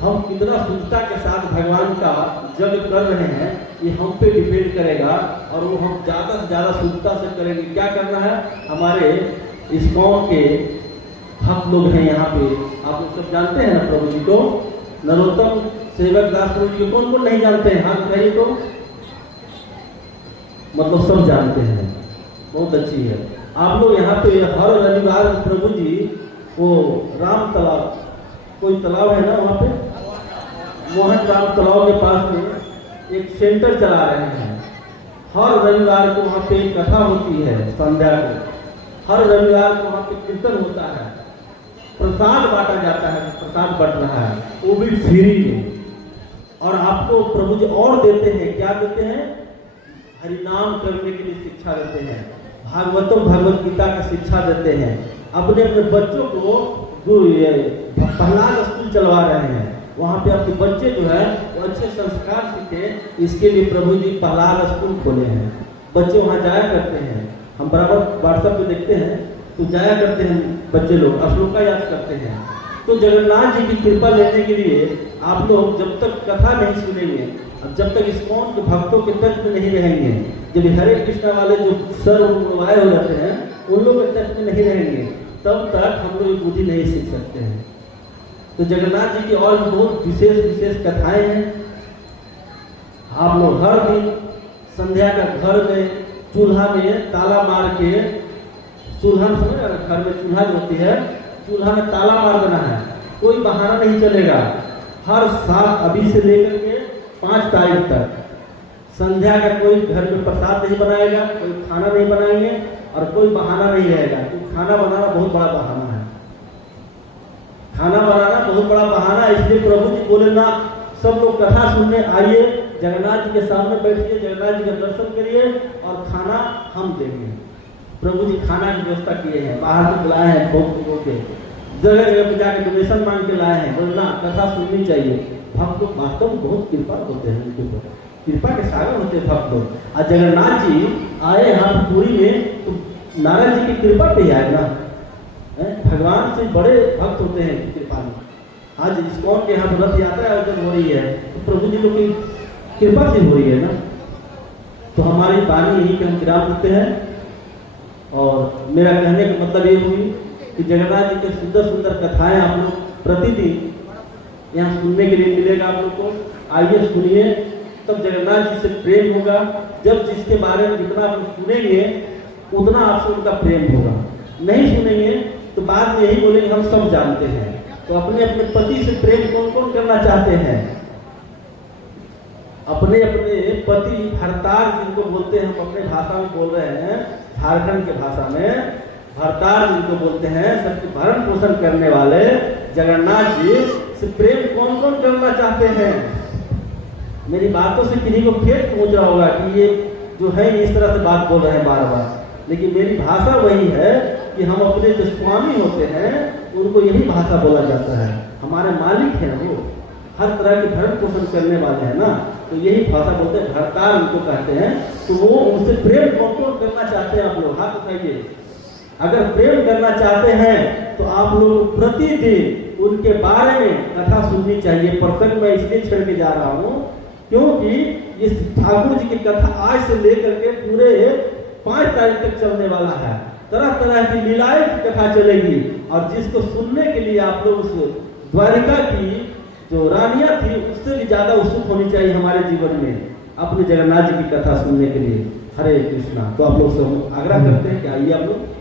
हम कितना शुद्धता के साथ भगवान का यज्ञ कर रहे हैं ये हम पे डिपेंड करेगा, और वो हम ज़्यादा से ज़्यादा शुद्धता से करेंगे। क्या करना है? हमारे इस गाँव के भक्त लोग हैं यहाँ पे, आप लोग सब जानते हैं ना प्रभु जी को, नरोत्तम सेवक दास प्रभु जी को कौन नहीं जानते हैं? हाथ उठाइए तो, मतलब सब जानते हैं, बहुत अच्छी है। आप लोग यहाँ पे हर रविवार प्रभु जी वो राम तालाब, कोई तालाब है ना वहाँ पे, मोहन राम तालाब के पास में एक सेंटर चला रहे हैं। हर रविवार को वहाँ पे कथा होती है संध्या को, हर रविवार को वहाँ पे कीर्तन होता है, प्रसाद बांटा जाता है, प्रसाद बट रहा है वो भी फ्री में। और आपको प्रभु जी और देते हैं, क्या देते हैं? हरि नाम करने के लिए शिक्षा देते हैं, भागवतम भगवत गीता का शिक्षा देते हैं। अपने अपने बच्चों को प्रहलाद स्कूल चलवा रहे हैं, वहाँ पे अपने बच्चे जो है वो अच्छे संस्कार सीखे, इसके लिए प्रभु जी प्रहलाद स्कूल खोले हैं। बच्चे वहाँ जाया करते हैं, हम बराबर व्हाट्सएप पे देखते हैं तो जाया करते हैं बच्चे लोग, श्लोका याद करते हैं। तो जगन्नाथ जी की कृपा लेने के लिए आप लोग जब तक कथा नहीं सुनेंगे, अब जब तक इस्कॉन के भक्तों के टच में नहीं रहेंगे, जब हरे कृष्णा वाले जो सर उड़वाए हो जाते हैं उन लोग के टच में नहीं रहेंगे, तब तक हम लोग बुद्धि नहीं सीख सकते हैं। तो जगन्नाथ जी की और भी बहुत विशेष विशेष कथाएं हैं। आप लोग हर दिन संध्या का घर में चूल्हा में ताला मार के, चूल्हा में समझ घर में चूल्हा जो होती है, चूल्हा में ताला मार देना है, कोई बहाना नहीं चलेगा। हर साल अभी से लेकर के 5 तारीख तक संध्या का कोई घर में प्रसाद नहीं बनाएगा, कोई खाना नहीं बनाएंगे और कोई बहाना नहीं रहेगा। क्योंकि खाना बनाना बहुत बड़ा बहाना है, खाना बनाना बहुत बड़ा बहाना है। इसलिए प्रभु जी बोले ना, सब लोग कथा सुनने आइए, जगन्नाथ जी के सामने बैठिए, जगन्नाथ जी का दर्शन करिए और खाना हम देंगे। प्रभु जी खाना की व्यवस्था किए हैं, बाहर से बुलाए हैं, भोग के जगह जगह पे जाकर डोनेशन मांग के लाए हैं। बोलना कथा सुननी चाहिए। भक्त लोग वास्तव में बहुत कृपा होते हैं, उनके ऊपर कृपा के सागर होते हैं भक्त लोग। आज जगन्नाथ जी आए यहाँ पुरी में तो नारायण जी की कृपा पे आए ना, भगवान से बड़े भक्त होते हैं कृपा में। आज इस्कॉन के यहाँ रथ यात्रा आयोजन हो रही है तो प्रभु जी लोग की कृपा से हो रही है ना। तो हमारी वाणी यही कि हम विराम देते हैं और मेरा कहने का मतलब ये हुई कि जगन्नाथ जी के सुंदर सुंदर कथाएं आप लोग प्रतिदिन यहाँ सुनने के लिए मिलेगा आप लोग को। आइए सुनिए, तब जगन्नाथ जी से प्रेम होगा। जब जिसके बारे में जितना आप सुनेंगे उतना आपसे उनका प्रेम होगा। नहीं सुनेंगे तो बाद में यही बोलेंगे हम सब जानते हैं। तो अपने अपने पति से प्रेम कौन कौन करना चाहते हैं? अपने अपने पति भरतार जिनको बोलते हैं, हम अपने भाषा में बोल रहे हैं, झारखंड के भाषा में भरतार जिनको बोलते हैं, सबके भरण पोषण करने वाले जगन्नाथ जी से प्रेम कौन कौन करना चाहते हैं? मेरी बातों से किसी को खेत पहुंच रहा होगा कि ये जो है इस तरह से बात बोल रहे हैं बार बार, लेकिन मेरी भाषा वही है कि हम अपने जो स्वामी होते हैं उनको यही भाषा बोला जाता है। हमारे मालिक हैं, वो हर तरह के भरण पोषण करने वाले हैं ना, तो यही भाषा बोलते हैं, भरतार उनको कहते हैं। तो वो उनसे प्रेम कौन कौन करना चाहते हैं? आप लोग हाथ उठाइए। अगर प्रेम करना चाहते हैं तो आप लोग प्रतिदिन उनके बारे में कथा सुननी चाहिए। प्रसंग में इसलिए छेड़ के जा रहा हूँ क्योंकि इस ठाकुर जी की कथा आज से लेकर के पूरे 5 तारीख तक चलने वाला है। तरह तरह की लीलाएं की कथा चलेगी और जिसको सुनने के लिए आप लोग उस द्वारिका की जो रानियां थी उससे भी ज्यादा उत्सुक होनी चाहिए हमारे जीवन में अपने जगन्नाथ जी की कथा सुनने के लिए। हरे कृष्णा। तो आप लोग से आग्रह करते हैं कि आइए आप लोग